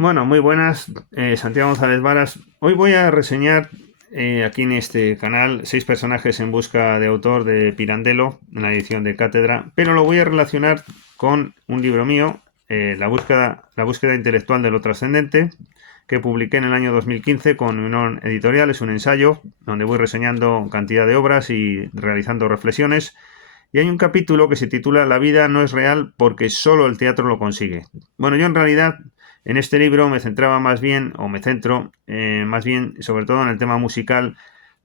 Bueno, muy buenas, Santiago González Varas. Hoy voy a reseñar aquí en este canal seis personajes en busca de autor de Pirandello, en la edición de Cátedra, pero lo voy a relacionar con un libro mío, la búsqueda intelectual de lo trascendente, que publiqué en el año 2015 con Unión Editorial. Es un ensayo donde voy reseñando cantidad de obras y realizando reflexiones. Y hay un capítulo que se titula La vida no es real porque solo el teatro lo consigue. Bueno, yo en realidad en este libro me centraba más bien, o me centro más bien, sobre todo en el tema musical,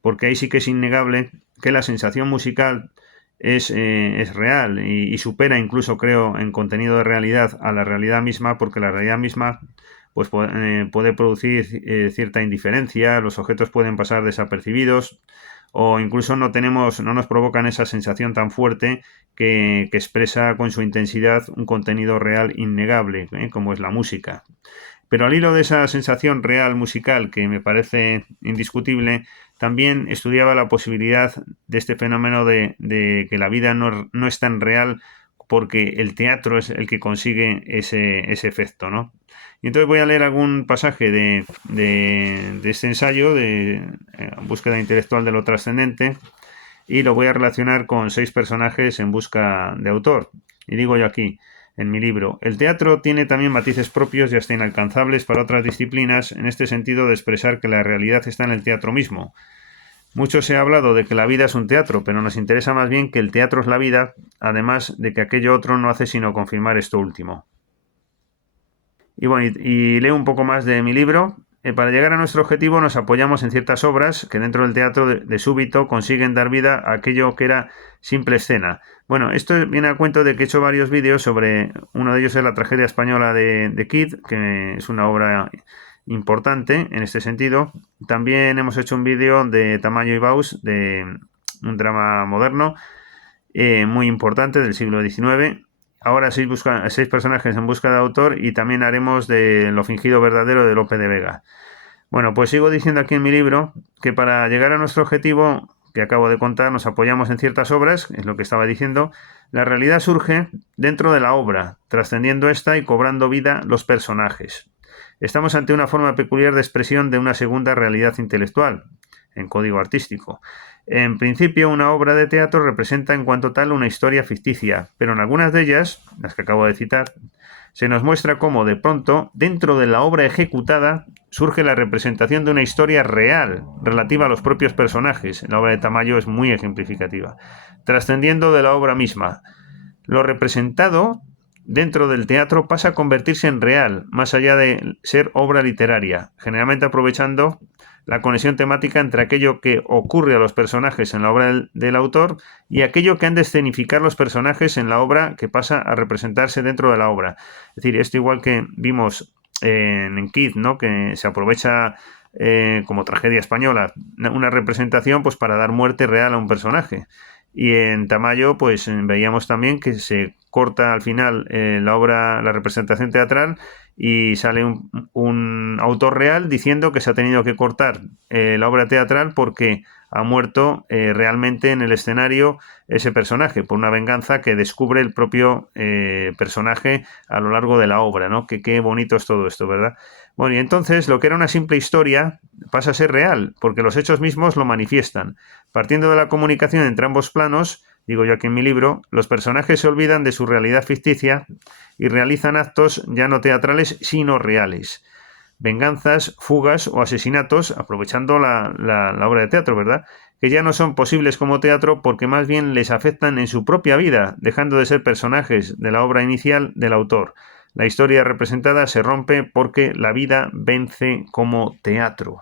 porque ahí sí que es innegable que la sensación musical es real y supera incluso, creo, en contenido de realidad a la realidad misma, porque la realidad misma pues puede producir cierta indiferencia, los objetos pueden pasar desapercibidos o incluso no nos provocan esa sensación tan fuerte que expresa con su intensidad un contenido real innegable, como es la música. Pero al hilo de esa sensación real musical que me parece indiscutible, también estudiaba la posibilidad de este fenómeno de que la vida no es tan real porque el teatro es el que consigue ese efecto, ¿no? Y entonces voy a leer algún pasaje de este ensayo de búsqueda intelectual de lo trascendente y lo voy a relacionar con seis personajes en busca de autor. Y digo yo aquí, en mi libro, el teatro tiene también matices propios y hasta inalcanzables para otras disciplinas, en este sentido de expresar que la realidad está en el teatro mismo. Mucho se ha hablado de que la vida es un teatro, pero nos interesa más bien que el teatro es la vida, además de que aquello otro no hace sino confirmar esto último. Y bueno, y leo un poco más de mi libro. Para llegar a nuestro objetivo nos apoyamos en ciertas obras que dentro del teatro de súbito consiguen dar vida a aquello que era simple escena. Bueno, esto viene a cuento de que he hecho varios vídeos sobre, uno de ellos es la tragedia española de Kid, que es una obra importante en este sentido. También hemos hecho un vídeo de Tamayo y Baus, de un drama moderno, muy importante del siglo XIX. Ahora seis personajes en busca de autor y también haremos de Lo fingido verdadero de Lope de Vega. Bueno, pues sigo diciendo aquí en mi libro que para llegar a nuestro objetivo que acabo de contar nos apoyamos en ciertas obras, es lo que estaba diciendo. La realidad surge dentro de la obra, trascendiendo esta y cobrando vida los personajes. Estamos ante una forma peculiar de expresión de una segunda realidad intelectual, en código artístico. En principio, una obra de teatro representa en cuanto tal una historia ficticia, pero en algunas de ellas, las que acabo de citar, se nos muestra cómo de pronto, dentro de la obra ejecutada, surge la representación de una historia real relativa a los propios personajes. La obra de Tamayo es muy ejemplificativa, trascendiendo de la obra misma. Lo representado dentro del teatro pasa a convertirse en real, más allá de ser obra literaria, generalmente aprovechando la conexión temática entre aquello que ocurre a los personajes en la obra del autor y aquello que han de escenificar los personajes en la obra que pasa a representarse dentro de la obra. Es decir, esto igual que vimos en Kid, ¿no? Que se aprovecha como tragedia española una representación pues para dar muerte real a un personaje. Y en Tamayo, pues veíamos también que se corta al final la representación teatral y sale un autor real diciendo que se ha tenido que cortar la obra teatral porque ha muerto realmente en el escenario ese personaje, por una venganza que descubre el propio personaje a lo largo de la obra, ¿no? Que qué bonito es todo esto, ¿verdad? Bueno, y entonces lo que era una simple historia pasa a ser real, porque los hechos mismos lo manifiestan. Partiendo de la comunicación entre ambos planos, digo yo aquí en mi libro, los personajes se olvidan de su realidad ficticia y realizan actos ya no teatrales, sino reales. Venganzas, fugas o asesinatos, aprovechando la obra de teatro, ¿verdad? Que ya no son posibles como teatro porque más bien les afectan en su propia vida, dejando de ser personajes de la obra inicial del autor. La historia representada se rompe porque la vida vence como teatro.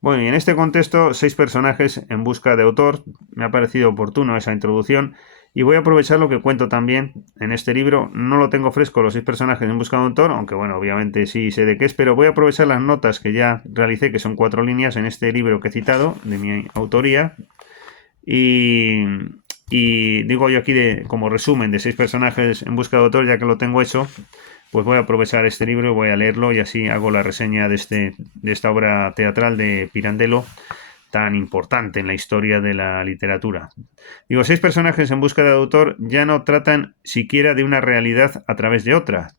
Bueno, y en este contexto, seis personajes en busca de autor. Me ha parecido oportuno esa introducción y voy a aprovechar lo que cuento también en este libro. No lo tengo fresco, los seis personajes en busca de autor, aunque bueno, obviamente sí sé de qué es, pero voy a aprovechar las notas que ya realicé, que son 4 líneas en este libro que he citado, de mi autoría. Y, y digo yo aquí como resumen de seis personajes en busca de autor, ya que lo tengo hecho, pues voy a aprovechar este libro y voy a leerlo y así hago la reseña de esta obra teatral de Pirandello, tan importante en la historia de la literatura. Digo, 6 personajes en busca de autor ya no tratan siquiera de una realidad a través de otra,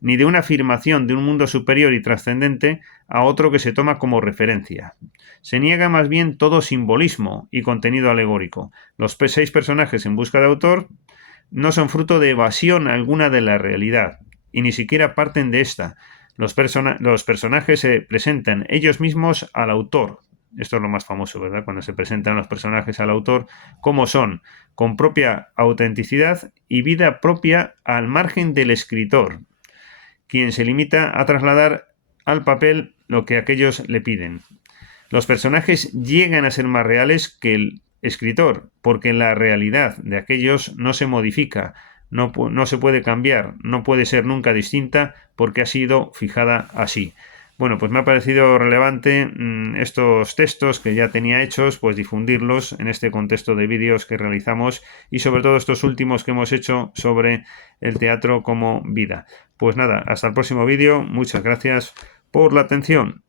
ni de una afirmación de un mundo superior y trascendente a otro que se toma como referencia. Se niega más bien todo simbolismo y contenido alegórico. Los 6 personajes en busca de autor no son fruto de evasión alguna de la realidad, y ni siquiera parten de esta. Los personajes se presentan ellos mismos al autor. Esto es lo más famoso, ¿verdad? Cuando se presentan los personajes al autor, como son, con propia autenticidad y vida propia al margen del escritor, quien se limita a trasladar al papel lo que aquellos le piden. Los personajes llegan a ser más reales que el escritor, porque la realidad de aquellos no se modifica, no se puede cambiar, no puede ser nunca distinta porque ha sido fijada así. Bueno, pues me ha parecido relevante estos textos que ya tenía hechos, pues difundirlos en este contexto de vídeos que realizamos y sobre todo estos últimos que hemos hecho sobre el teatro como vida. Pues nada, hasta el próximo vídeo, muchas gracias por la atención.